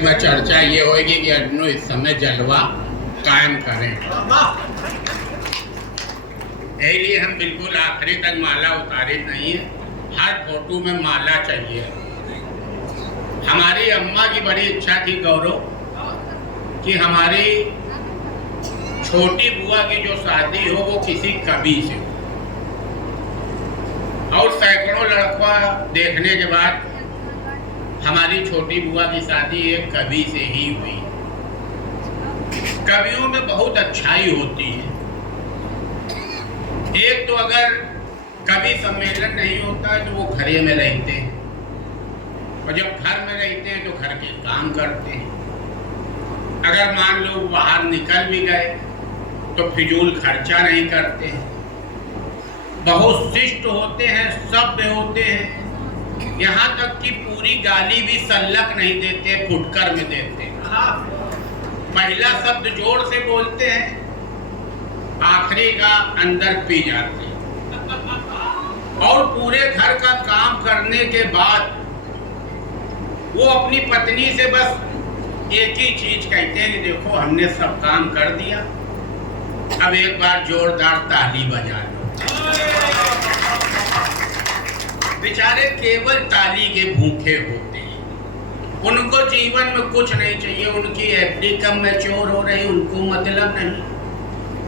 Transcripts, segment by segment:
इसमें चर्चा ये होगी कि अड्नू इस समय जलवा कायम करें। इसलिए हम बिल्कुल आखिरी तक माला उतारे नहीं है। हर फोटो में माला चाहिए। हमारी अम्मा की बड़ी इच्छा थी गौरव कि हमारी छोटी बुआ की जो शादी हो वो किसी कवि से हो, और सैकड़ों लड़का देखने के बाद हमारी छोटी बुआ की शादी एक कवि से ही हुई। कवियों में बहुत अच्छाई होती है। एक तो अगर कवि सम्मेलन नहीं होता है तो वो घरे में रहते हैं, और जब घर में रहते हैं तो घर के काम करते हैं। अगर मान लो बाहर निकल भी गए तो फिजूल खर्चा नहीं करते हैं। बहुत शिष्ट होते हैं, सभ्य होते हैं। यहाँ तक कि पूरी गाली भी सल्लक नहीं देते, फुटकर में देते हैं। पहला शब्द जोर से बोलते हैं, आखिरी का अंदर पी जाते हैं। और पूरे घर का काम करने के बाद वो अपनी पत्नी से बस एक ही चीज कहते हैं कि देखो हमने सब काम कर दिया, अब एक बार जोरदार ताली बजा लो। बेचारे केवल ताली के भूखे होते हैं। उनको जीवन में कुछ नहीं चाहिए। उनकी एफडी कम मैच्योर हो रही, उनको मतलब नहीं।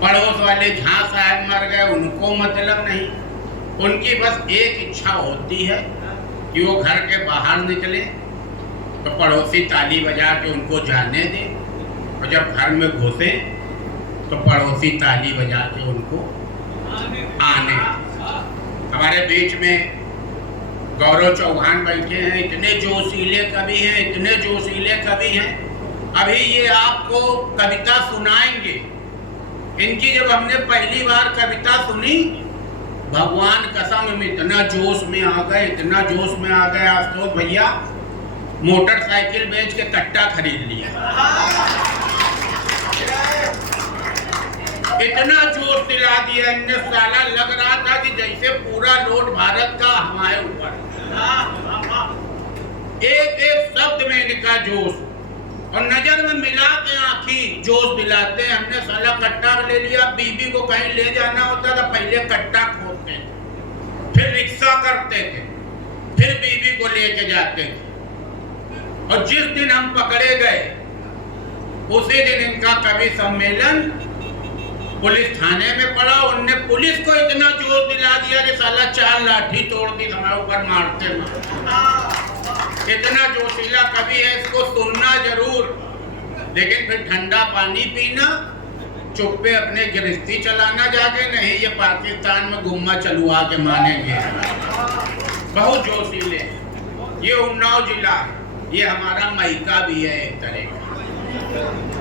पड़ोस वाले झा साहब मर गए, उनको मतलब नहीं। उनकी बस एक इच्छा होती है कि वो घर के बाहर निकले तो पड़ोसी ताली बजा के उनको जाने दें, और जब घर में घुसे तो पड़ोसी ताली बजा के उनको आने। हमारे बीच में गौरव चौहान बैठे हैं, इतने जोशीले कवि हैं, इतने जोशीले कवि हैं। अभी ये आपको कविता सुनाएंगे। इनकी जब हमने पहली बार कविता सुनी, भगवान कसम में इतना जोश में आ गए, इतना जोश में आ गए। आशुतोष भैया मोटरसाइकिल बेच के कट्टा खरीद लिया। इतना जोश दिला दिया इनने, साला लग रहा था कि जैसे पूरा लोड भारत का हमारे ऊपर। एक एक शब्द में इनका जोश, और नजर में मिला के आंखी जोश दिलाते हैं। हमने साला कट्टा ले लिया। बीबी को कहीं ले जाना होता था, पहले कट्टा खोदते थे, फिर रिक्शा करते थे, फिर बीबी को लेके जाते थे। और जिस दिन हम पकड़े गए उसी दिन इनका कवि सम्मेलन पुलिस थाने में पड़ा। उनने पुलिस को इतना जोर दिला दिया कि साला 4 लाठी तोड़ दी हमारे ऊपर मारते मारते। इतना जोशीला कवि है, इसको सुनना जरूर, लेकिन फिर ठंडा पानी पीना, चुप्पे अपने गृहस्थी चलाना जाके, नहीं ये पाकिस्तान में गुम्मा चलुआ के मानेंगे। बहुत जोशीले। ये उन्नाव जिला, ये हमारा मैका भी है एक तरह का।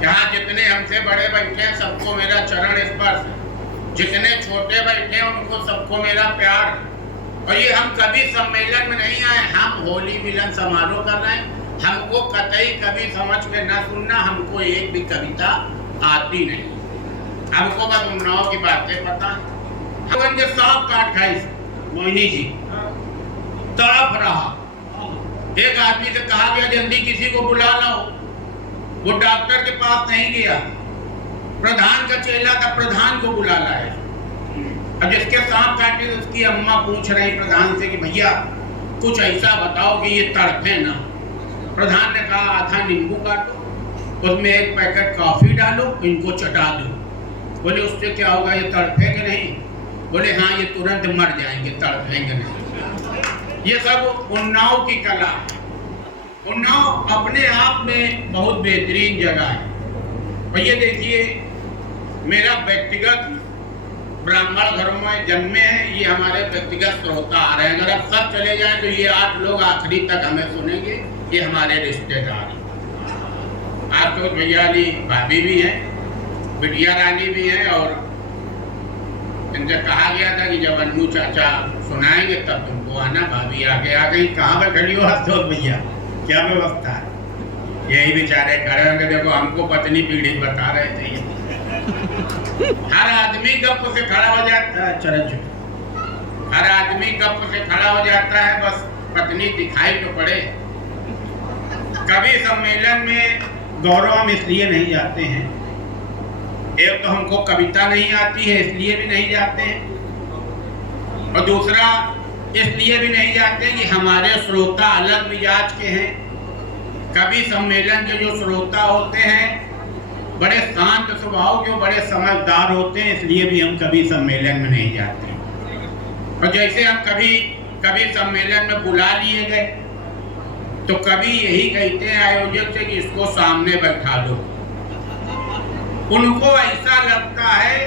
यहाँ जितने हमसे बड़े बैठे हैं सबको मेरा चरण स्पर्श, जितने छोटे बैठे हैं उनको सबको मेरा प्यार। और ये हम कभी सम्मेलन में नहीं आए, हम होली मिलन समारोह कर रहे हैं। हमको कतई कभी समझ के न सुनना, हमको एक भी कविता आती नहीं। हमको बस उन्नाव की बातें पता है। हम के सांप काट खाई मोहिनी जी तड़प रहा। एक आदमी से कहा गया जल्दी किसी को बुला लाओ, वो डॉक्टर के पास नहीं गया, प्रधान का चेला था, प्रधान को बुला लाए। अब जिसके सांप काटे उसकी अम्मा पूछ रही प्रधान से कि भैया कुछ ऐसा बताओ कि ये तड़पे ना। प्रधान ने कहा आधा नींबू काटो, उसमें एक पैकेट कॉफी डालो, इनको चटा दो। बोले उससे क्या होगा, ये तड़पेंगे नहीं? बोले हाँ ये तुरंत मर जाएंगे, तड़पेंगे नहीं। ये सब उन्नाव की कला है। उन्नाव अपने आप में बहुत बेहतरीन जगह है। और ये देखिए मेरा व्यक्तिगत ब्राह्मण घरों में जन्मे हैं, ये हमारे व्यक्तिगत श्रोता आ रहे हैं। अगर अब सब चले जाएं तो ये 8 लोग आखिरी तक हमें सुनेंगे। ये हमारे रिश्तेदार हैं। आशुतोष भैया जी भाभी भी हैं, बिटिया रानी भी हैं, और इनसे कहा गया था कि जब अन्नू चाचा सुनाएंगे तब तुमको आना। भाभी आगे आ गई। कहाँ पर खड़ी हो आशुतोष भैया, क्या व्यवस्था है? यही बेचारे खड़े होंगे। देखो हमको पत्नी पीड़ित बता रहे थे। हर आदमी गप से खड़ा हो जाता है, चरण हर आदमी गप से खड़ा हो जाता है, बस पत्नी दिखाई तो पड़े। कवि सम्मेलन में गौरव हम इसलिए नहीं जाते हैं, एक तो हमको कविता नहीं आती है इसलिए भी नहीं जाते हैं, और दूसरा इसलिए भी नहीं जाते कि हमारे श्रोता अलग मिजाज के हैं। कवि सम्मेलन के जो श्रोता होते हैं बड़े शांत स्वभाव के, बड़े समझदार होते हैं, इसलिए भी हम कवि सम्मेलन में नहीं जाते। और जैसे हम कवि सम्मेलन में बुला लिए गए तो कवि यही कहते हैं आयोजक से कि इसको सामने बैठा लो। उनको ऐसा लगता है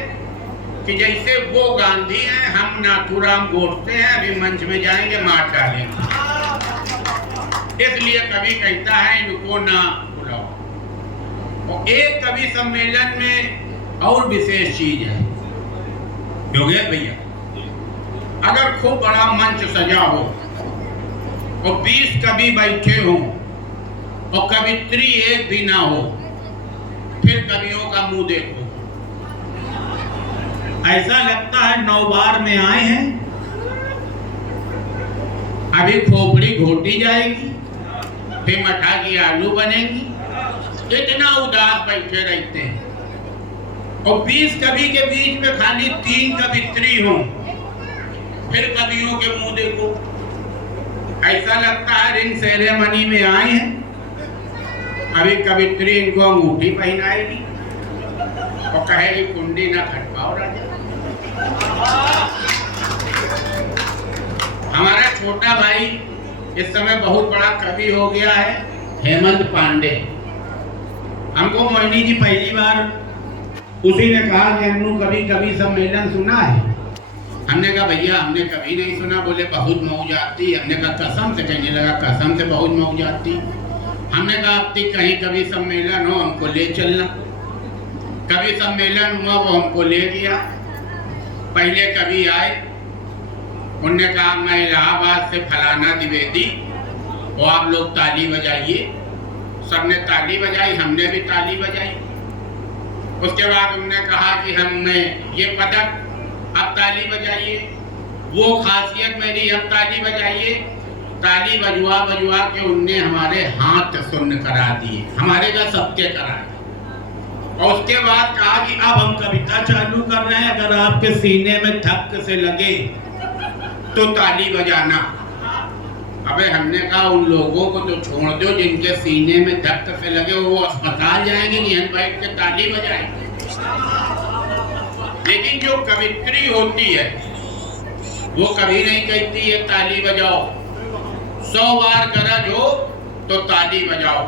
कि जैसे वो गांधी हैं, हम नाथूराम गोडसे हैं, अभी मंच में जाएंगे मार डालेंगे, इसलिए कवि कहता है इनको ना बुलाओ। और एक कवि सम्मेलन में और विशेष चीज है योगेश भैया, अगर खूब बड़ा मंच सजा हो और 20 कवि बैठे हों और कवित्री एक भी ना हो, फिर कवियों का मुंह देखो, ऐसा लगता है 9 बार में आए हैं, अभी खोपड़ी घोटी जाएगी, फिर मठा की आलू बनेगी, इतना उदास बैठे रहते हैं। और 20 कवि के बीच में खाली 3 कवित्री हों, फिर कवियों के मुंह देखो, ऐसा लगता है रिंग सेरेमनी में आए हैं, अभी कवित्री इनको अंगूठी पहनाएगी और कहेगी कुंडी ना खटकाओ राजा। हमारा छोटा भाई इस समय बहुत बड़ा कवि हो गया है, हेमंत पांडे। हमको मोहिनी जी पहली बार उसी ने कहा कि अन्नू कवि सम्मेलन सुना है। हमने कहा भैया हमने कभी नहीं सुना। बोले बहुत मौज आती। हमने कहा कसम से, कहने लगा कसम से बहुत मौज आती। हमने कहा अब तक कहीं कवि सम्मेलन हो हमको ले चलना। कवि सम्मेलन हुआ, वो हमको ले गया। पहले कवि आए, उनने कहा मैं इलाहाबाद से फलाना द्विवेदी, और आप लोग ताली बजाइए। सबने ताली बजाई, हमने भी ताली बजाई। उसके बाद उन्होंने कहा कि हमें ये पदक, अब ताली बजाइए। वो खासियत मेरी, अब ताली बजाइए। ताली बजवा बजवा के उनने हमारे हाथ सुन्न करा दिए, हमारे का सबके करा दिए। और उसके बाद कहा कि अब हम कविता चालू कर रहे हैं, अगर आपके सीने में धक्क से लगे तो ताली बजाना। अबे हमने कहा उन लोगों को तो छोड़ दो जिनके सीने में धक्क से लगे, वो अस्पताल जाएंगे नहीं, हम बैठ के ताली बजाएंगे। लेकिन जो कवित्री होती है वो कभी नहीं कहती है ताली बजाओ। 100 बार गरज हो तो ताली बजाओ।